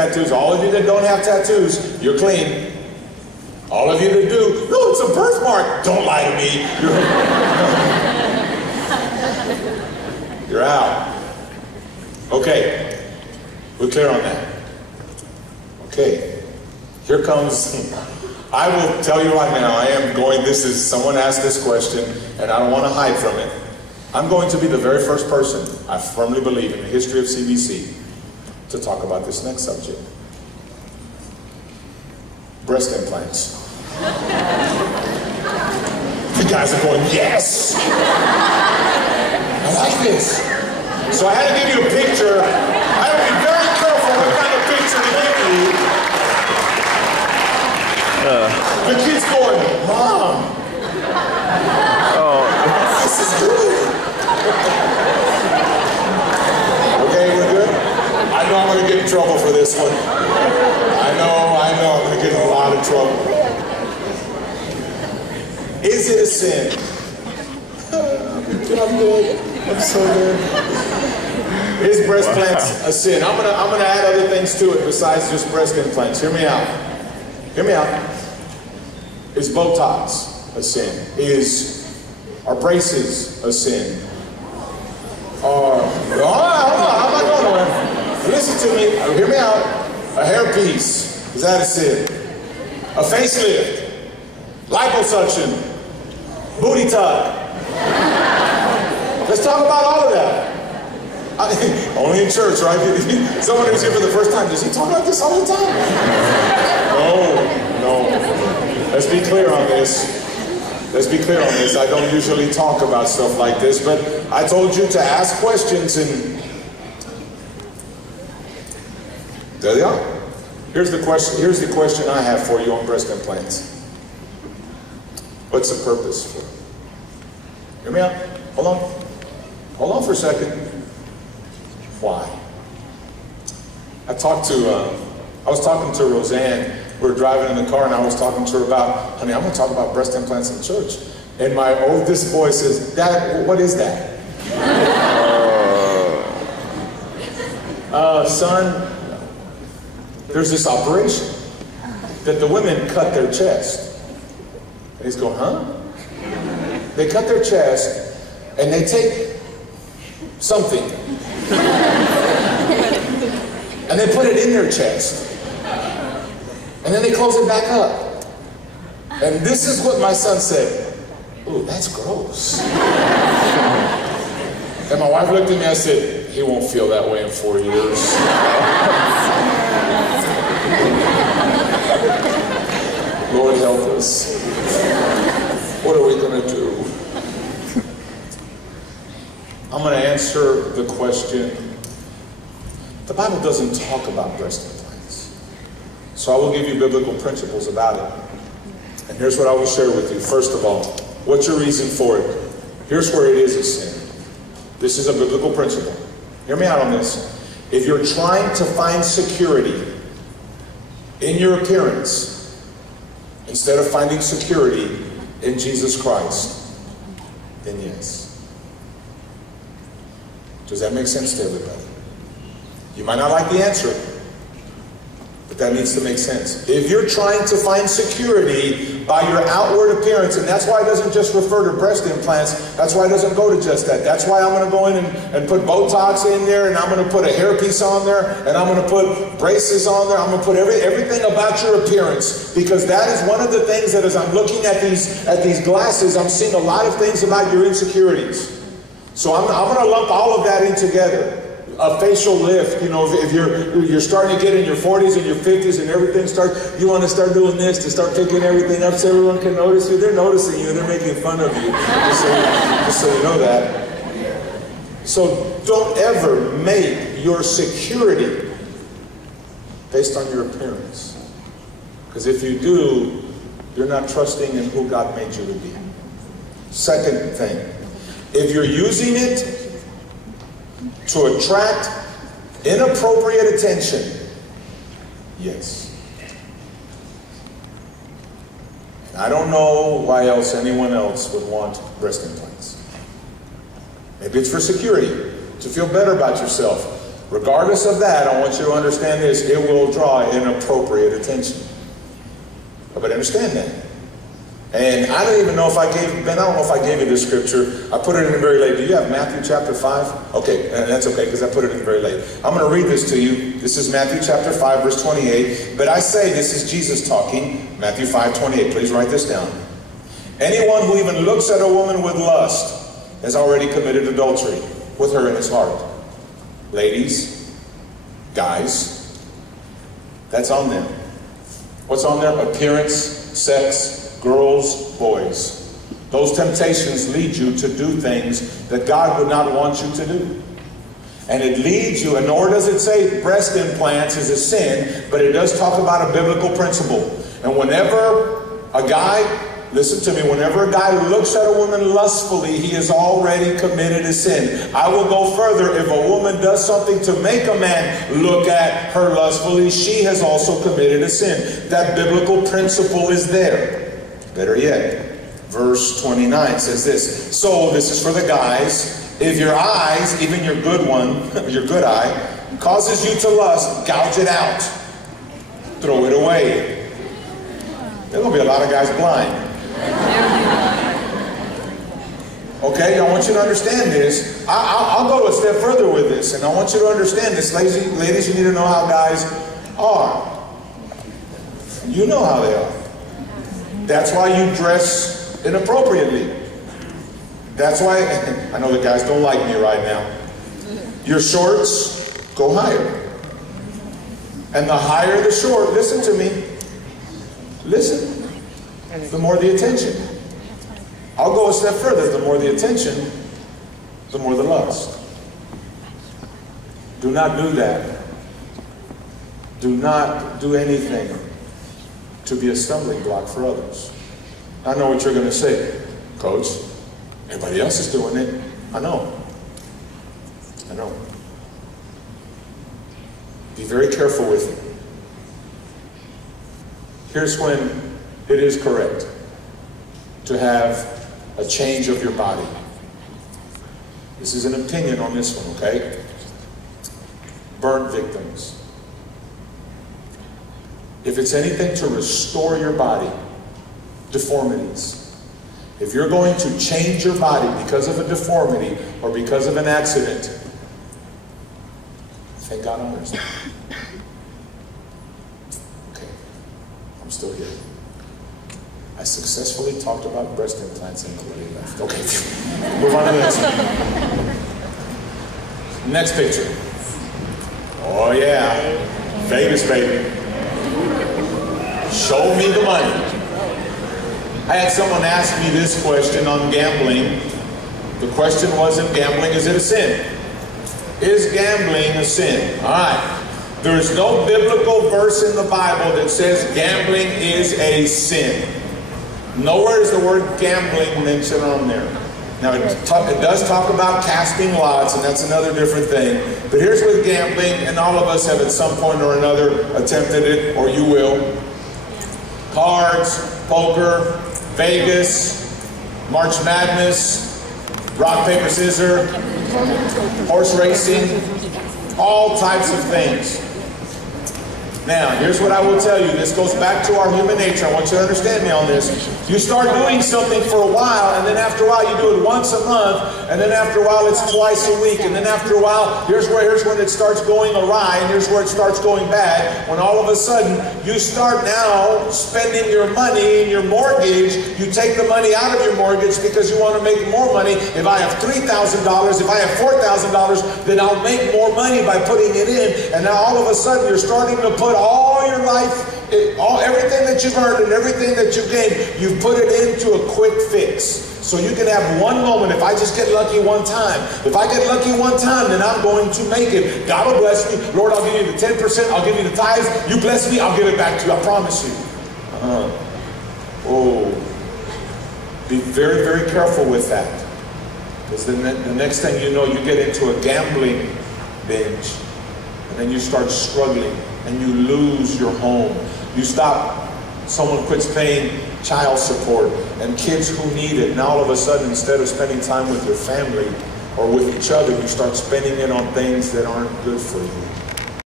tattoos. All of you that don't have tattoos, you're clean. All of you that do, no, it's a birthmark. Don't lie to me. You're out. Okay, we're clear on that. Okay, here comes, I will tell you right now, someone asked this question, and I don't want to hide from it. I'm going to be the very first person, I firmly believe, in the history of CBC to talk about this next subject. Breast implants. You guys are going, yes! I like this. So I had to give you a picture. I had to be very careful what kind of picture to give you. The kid's going, Mom. Oh. This is good. Okay, we're good? I know I'm going to get in trouble for this one. I know I'm going to get in a lot of trouble. Is it a sin? I'm good. I'm so good. Is breast implants a sin? I'm gonna add other things to it besides just breast implants. Hear me out. Hear me out. Is Botox a sin? Are braces a sin? Hold on, I'm not going nowhere. Listen to me. Hear me out. A hairpiece, is that a sin? A facelift, liposuction, booty tuck. Let's talk about all of that. Only in church, right? Someone who's here for the first time, does he talk like this all the time? No. Let's be clear on this. Let's be clear on this. I don't usually talk about stuff like this, but I told you to ask questions, and there they are. Here's the question I have for you on breast implants. What's the purpose for it? Hear me out. Hold on for a second. Why? I was talking to Roseanne. We were driving in the car, and I was talking to her about, honey, I'm going to talk about breast implants in church. And my oldest boy says, Dad, what is that? Son, there's this operation that the women cut their chest. And he's going, huh? They cut their chest, and they take something, and they put it in their chest, and then they close it back up. And this is what my son said. Ooh, that's gross. And my wife looked at me, I said, he won't feel that way in 4 years. Lord help us. What are we going to do? I'm going to answer the question. The Bible doesn't talk about breast implants. So I will give you biblical principles about it. And here's what I will share with you. First of all, what's your reason for it? Here's where it is a sin. This is a biblical principle. Hear me out on this. If you're trying to find security in your appearance, instead of finding security in Jesus Christ, then yes. Does that make sense to everybody? You might not like the answer, but that needs to make sense. If you're trying to find security by your outward appearance, and that's why it doesn't just refer to breast implants, that's why it doesn't go to just that. That's why I'm going to go in and put Botox in there, and I'm going to put a hairpiece on there, and I'm going to put braces on there. I'm going to put everything about your appearance, because that is one of the things that as I'm looking at these glasses, I'm seeing a lot of things about your insecurities. So I'm going to lump all of that in together. A facial lift, you know, if you're starting to get in your 40s and your 50s and everything you want to start doing this to start picking everything up so everyone can notice you. They're noticing you, they're making fun of you, just so you know that. So don't ever make your security based on your appearance. Because if you do, you're not trusting in who God made you to be. Second thing, if you're using it to attract inappropriate attention, yes. I don't know why else anyone else would want breast implants. Maybe it's for security, to feel better about yourself. regardless of that, I want you to understand this, it will draw inappropriate attention. But understand that. And I don't even know if I gave, Ben, I don't know if I gave you this scripture. I put it in very late. Do you have Matthew chapter 5? Okay, that's okay, because I put it in very late. I'm going to read this to you. This is Matthew chapter 5, verse 28. But I say, this is Jesus talking. Matthew 5, 28. Please write this down. Anyone who even looks at a woman with lust has already committed adultery with her in his heart. Ladies, guys, that's on them. What's on there? Appearance, sex, girls, boys. Those temptations lead you to do things that God would not want you to do. And it leads you, and nor does it say breast implants is a sin, but it does talk about a biblical principle. And whenever a guy, listen to me, whenever a guy looks at a woman lustfully, he has already committed a sin. I will go further. If a woman does something to make a man look at her lustfully, she has also committed a sin. That biblical principle is there. Better yet, verse 29 says this. So, this is for the guys. If your eyes, even your good one, your good eye, causes you to lust, gouge it out. Throw it away. There's going to be a lot of guys blind. Okay, I want you to understand this. I'll go a step further with this, and I want you to understand this. Ladies, you need to know how guys are. You know how they are. That's why you dress inappropriately. That's why, I know the guys don't like me right now. Your shorts go higher. And the higher the short, listen to me. Listen. The more the attention. I'll go a step further. The more the attention, the more the lust. Do not do that. Do not do anything to be a stumbling block for others. I know what you're going to say. Coach, everybody else is doing it. I know. I know. Be very careful with it. Here's when it is correct to have a change of your body. This is an opinion on this one, okay? Burn victims. If it's anything to restore your body, deformities. If you're going to change your body because of a deformity or because of an accident, thank God honors that. Okay, I'm still here. I successfully talked about breast implants and nobody left. Okay, move on to the next one. Next picture. Oh yeah, Vegas baby. Show me the money. I had someone ask me this question on gambling. The question wasn't gambling, is it a sin? Is gambling a sin? All right. There is no biblical verse in the Bible that says gambling is a sin. Nowhere is the word gambling mentioned on there. Now, it does talk about casting lots, and that's another different thing. But here's with gambling, and all of us have at some point or another attempted it, or you will. Cards, poker, Vegas, March Madness, rock, paper, scissors, horse racing, all types of things. Now, here's what I will tell you. This goes back to our human nature. I want you to understand me on this. You start doing something for a while, and then after a while you do it once a month, and then after a while it's twice a week, and then after a while, here's when it starts going awry, and here's where it starts going bad. When all of a sudden you start now spending your money in your mortgage, you take the money out of your mortgage because you want to make more money. If I have $3,000, if I have $4,000, then I'll make more money by putting it in. And now all of a sudden you're starting to put all your life, everything that you've earned and everything that you've gained, you've put it into a quick fix. So you can have one moment. If I just get lucky one time, if I get lucky one time, then I'm going to make it. God will bless me. Lord, I'll give you the 10%. I'll give you the tithes. You bless me, I'll give it back to you. I promise you. Be very, very careful with that. Because the next thing you know, you get into a gambling binge. And then you start struggling. And you lose your home. You stop, someone quits paying child support and kids who need it. Now all of a sudden, instead of spending time with your family, or with each other, you start spending it on things that aren't good for you.